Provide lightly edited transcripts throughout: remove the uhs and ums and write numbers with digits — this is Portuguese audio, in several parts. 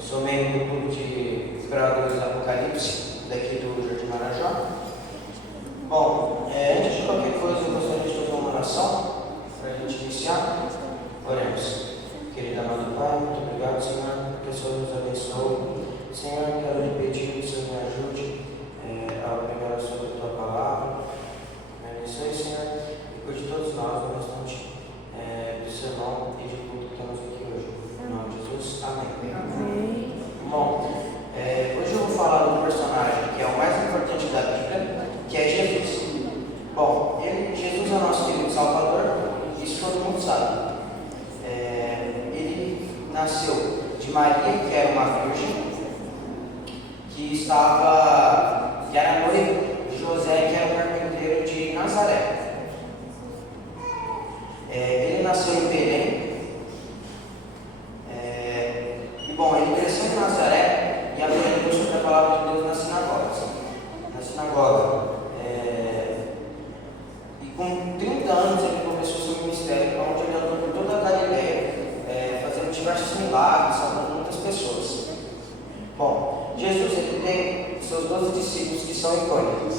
Sou membro do clube de exploradores do Apocalipse, daqui do Jardim Marajó. Bom, antes de qualquer coisa, eu gostaria de fazer uma oração para a gente iniciar. Oremos. Querido amado Pai, muito obrigado, Senhor, que o Senhor nos abençoe. Senhor, quero lhe pedir que o Senhor me ajude a pregar sobre a tua palavra. Me abençoe, Senhor, e cuide de todos nós no restante do sermão e de tudo que temos aqui hoje. Em nome de Jesus, amém. Amém. Bom, hoje eu vou falar do personagem que é o mais importante da Bíblia, que é Jesus. Bom, Jesus é o nosso querido Salvador, isso todo mundo sabe. Ele nasceu de Maria, que era uma virgem, que era noiva de José, que era o carpinteiro de Nazaré. Ele nasceu em Belém. Bom, ele cresceu em Nazaré e aprendeu sobre a palavra de Deus na sinagoga. E com 30 anos ele começou seu ministério, onde ele andou por toda a Galileia, fazendo diversos milagres, salvando muitas pessoas. Bom, Jesus ele tem seus 12 discípulos que são icônicos,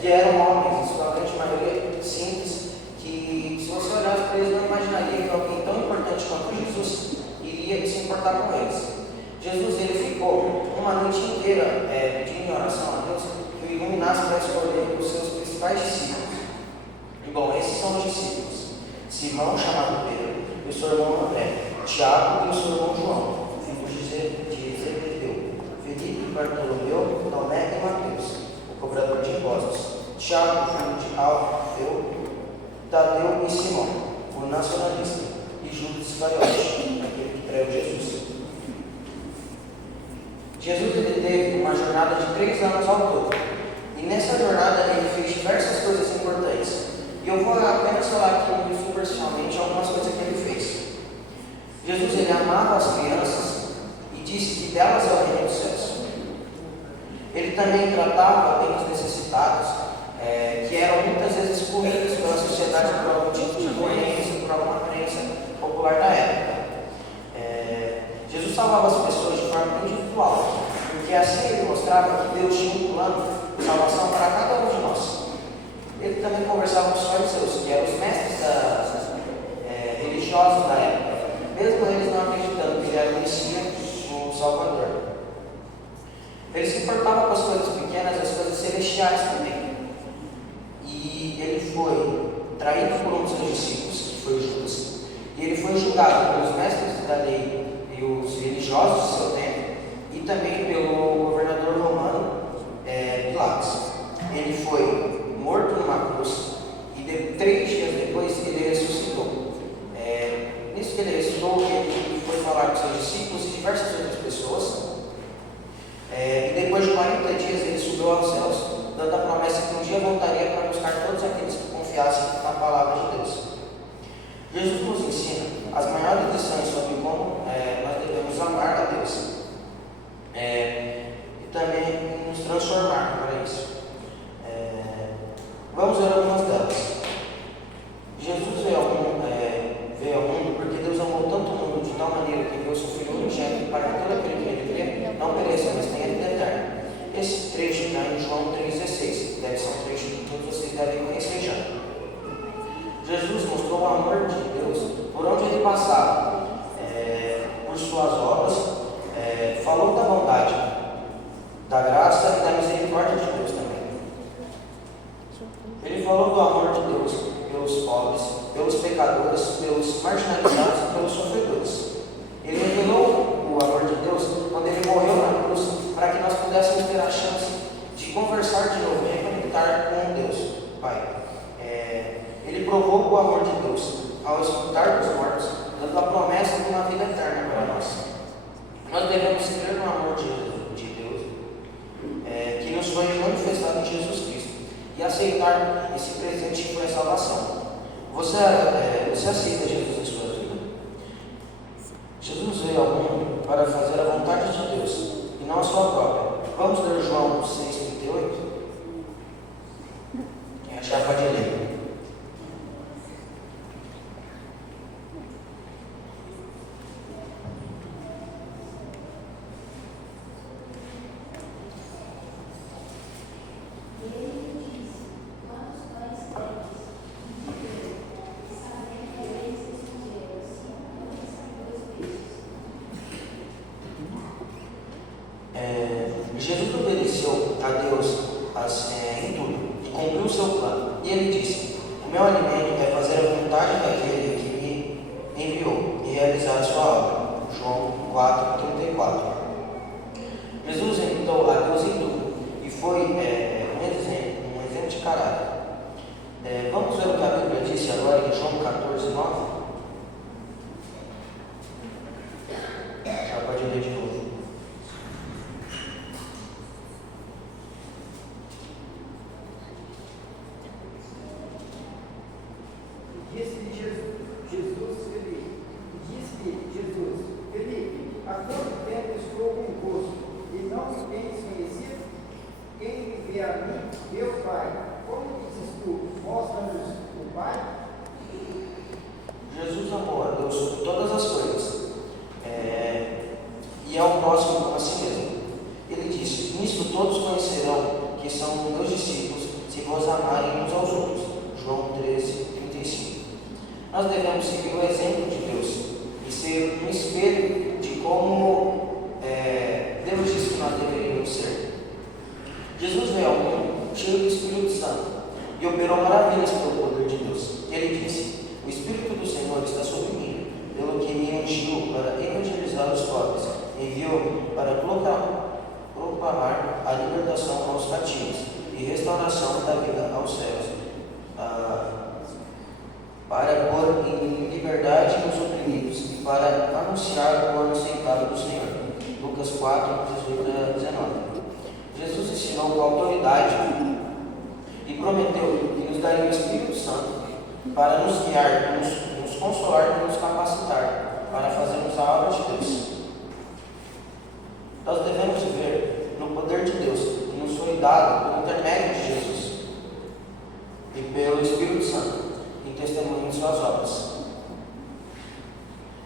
que eram homens, em sua grande maioria simples, que se você olhasse para eles não imaginaria que alguém tão importante quanto Jesus iria se importar com eles. Jesus ele ficou uma noite inteira pedindo em oração a Deus que o iluminasse para escolher os seus principais discípulos. E bom, esses são os discípulos: Simão, chamado Pedro, e o seu irmão André, Tiago e o seu irmão João, filhos de Zebedeu, Felipe, Bartolomeu, Tomé e Mateus, o cobrador de impostos, Tiago, filho de Alfeu, Tadeu e Simão, o nacionalista, e Judas Iscariote, aquele que traiu Jesus. Jesus ele teve uma jornada de 3 anos ao todo, e nessa jornada ele fez diversas coisas importantes, e eu vou apenas falar aqui muito superficialmente algumas coisas que ele fez. Jesus ele amava as crianças e disse que delas é o reino dos céus. Ele também tratava bem os necessitados, que eram muitas vezes excluídos pela sociedade por algum tipo de doença, por alguma crença popular da época. Jesus salvava as pessoas de forma individual, porque assim ele mostrava que Deus tinha um plano de salvação para cada um de nós. Ele também conversava com os fariseus, que eram os mestres religiosos da época, mesmo eles não acreditando que ele era o Messias, o Salvador. Ele se importava com as coisas pequenas e as coisas celestiais também. E ele foi traído por um dos seus discípulos, que foi Judas, e ele foi julgado pelos mestres da lei e os religiosos do seu tempo, e também pelo governador romano Pilatos. Ele foi morto numa cruz, e 3 dias depois ele ressuscitou. Nisso que ele ressuscitou, ele foi falar com seus discípulos e diversas outras pessoas. E depois de 40 dias ele subiu aos céus, dando a promessa que um dia voltaria para buscar todos aqueles que confiassem na palavra de Deus. Jesus nos ensina as maiores lições sobre como nós devemos amar a Deus e também nos transformar para isso. Vamos ver algumas delas. Jesus veio ao mundo porque Deus amou tanto o mundo de tal maneira que enviou seu Filho unigênito para que todo aquele que nele crê não pereça, mas tenha vida eterna. Esse trecho está em João 3,16. Deve ser um trecho que todos vocês devem conhecer já. Jesus mostrou o amor de Deus por onde ele passava, por suas obras, falou da bondade, da graça e da misericórdia de Deus também. Ele falou do amor de Deus pelos pobres, pelos pecadores, pelos marginalizados e pelos sofredores. Ele revelou o amor de Deus quando ele morreu na cruz para que nós pudéssemos ter a chance de conversar de novo e reconectar com Deus, Pai. Ele provou o amor de Deus ao escutar dos mortos, dando a promessa de uma vida eterna para nós. Nós devemos crer no amor de Deus, que nos foi manifestado em Jesus Cristo, e aceitar esse presente que foi a salvação. Você aceita Jesus em sua vida? Jesus veio ao mundo para fazer a vontade de Deus e não a sua própria. Vamos ler João 6,38? Quem achar pode ler. Jesus obedeceu a Deus em tudo e cumpriu o seu plano. E ele disse: o meu alimento é fazer a vontade daquele que me enviou e realizar a sua obra. João 4,34. Jesus imitou a Deus em tudo e foi um exemplo de caráter. Vamos ver o que a Bíblia disse agora em João 14,9. Já pode ler de novo. Disse Jesus, Felipe, há quanto tempo estou convosco e não me tens conhecido? Quem me vê a mim, vê o Pai. Como dizes tu, mostra-nos o Pai? Jesus amou a Deus sobre todas as coisas e ao próximo como a si mesmo. Ele disse: nisso todos conhecerão que são meus discípulos, se vos amarem uns aos outros. João 13,35. Nós devemos seguir o exemplo de Deus e ser um espelho de como Deus disse que nós deveríamos ser. Jesus veio ao mundo cheio do Espírito Santo e operou maravilhas pelo poder de Deus. Ele disse: o Espírito do Senhor está sobre mim, pelo que me ungiu para evangelizar os pobres, enviou-me para proclamar a libertação aos cativos e restauração da vida aos céus, para pôr em liberdade os oprimidos e para anunciar o ano aceitável do Senhor. Lucas 4:18-19. Jesus ensinou com autoridade e prometeu que nos daria o Espírito Santo para nos guiar, nos consolar e nos capacitar para fazermos a obra de Deus. Nós devemos viver no poder de Deus que nos foi dado pelo intermédio de Jesus e pelo Espírito Santo, em testemunho de suas obras.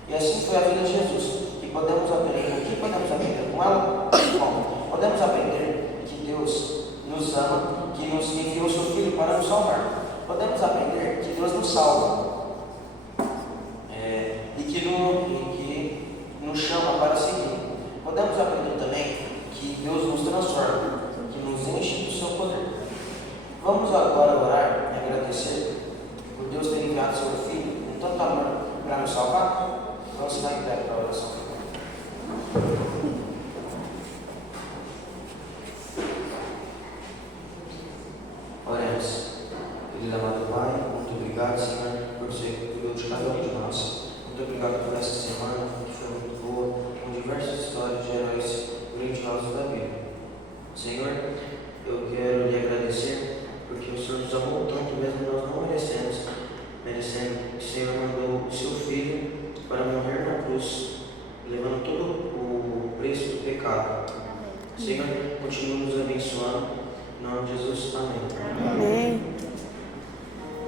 E assim foi a vida de Jesus. E podemos aprender. O que podemos aprender com ela? Bom, podemos aprender que Deus nos ama, que nos enviou seu Filho para nos salvar. Podemos aprender que Deus nos salva e que nos chama para seguir. Podemos aprender também que Deus nos transforma, que nos enche do seu poder. Vamos agora orar e agradecer por Deus ter enviado seu Filho com tanto amor para nos salvar. Vamos ficar em pé para a oração. Oremos. Querido amado Pai, muito obrigado, Senhor, por ser cuidou de cada um de nós. Muito obrigado por essa semana, que foi muito boa, com diversas histórias de heróis grandiosos da Bíblia. Senhor, eu quero lhe agradecer, porque o Senhor nos amou tanto, mesmo nós não merecendo. O Senhor mandou o seu Filho para morrer na cruz, levando todo o preço do pecado. Senhor, continue nos abençoando. Em nome de Jesus, amém. Amém.